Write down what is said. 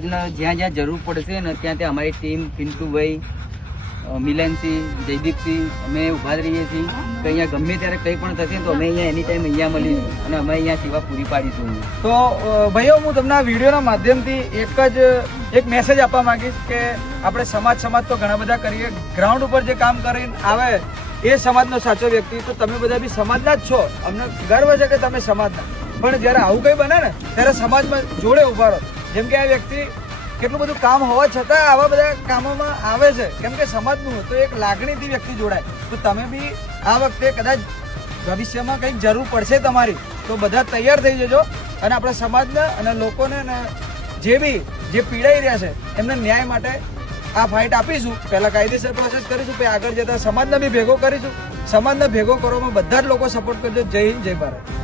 સમાજને જ્યાં જ્યાં જરૂર પડશે ને ત્યાં ત્યાં અમારી ટીમ પિન્ટુભાઈ, મિલનસિંહ, જયદીપસિંહ અમે ઉભા જ રહીએ છીએ કે અહીંયા ગમે ત્યારે કંઈ પણ થશે તો અમે અહીંયા એની ટાઈમ અહીંયા મળીશું અને અમે અહીંયા સેવા પૂરી પાડીશું. તો ભાઈઓ, હું તમને આ વિડીયોના માધ્યમથી એક મેસેજ આપવા માંગીશ કે આપણે સમાજ તો ઘણા બધા કરીએ, ગ્રાઉન્ડ ઉપર જે કામ કરીને આવે એ સમાજનો સાચો વ્યક્તિ. તો તમે બધા બી સમાજના જ છો, અમને ગર્વ છે કે તમે સમાજના, પણ જ્યારે આવું કંઈ બને ને ત્યારે સમાજમાં જોડે ઉભા રહો. જેમ કે આ વ્યક્તિ કેટલું બધું કામ હોવા છતાં આવા બધા કામોમાં આવે છે, કેમ કે સમાજનું તો એક લાગણીથી વ્યક્તિ જોડાય. તો તમે બી આ વખતે કદાચ ભવિષ્યમાં કંઈક જરૂર પડશે તમારી, તો બધા તૈયાર થઈ જજો અને આપણા સમાજને અને લોકોને જે પીડાઈ રહ્યા છે એમને ન્યાય માટે આ ફાઇટ આપીશું. પહેલાં કાયદેસર પ્રોસેસ કરીશું, પછી આગળ જતાં સમાજને બી ભેગો કરીશું. સમાજને ભેગો કરવામાં બધા જ લોકો સપોર્ટ કરજો. જય હિન્દ, જય ભારત.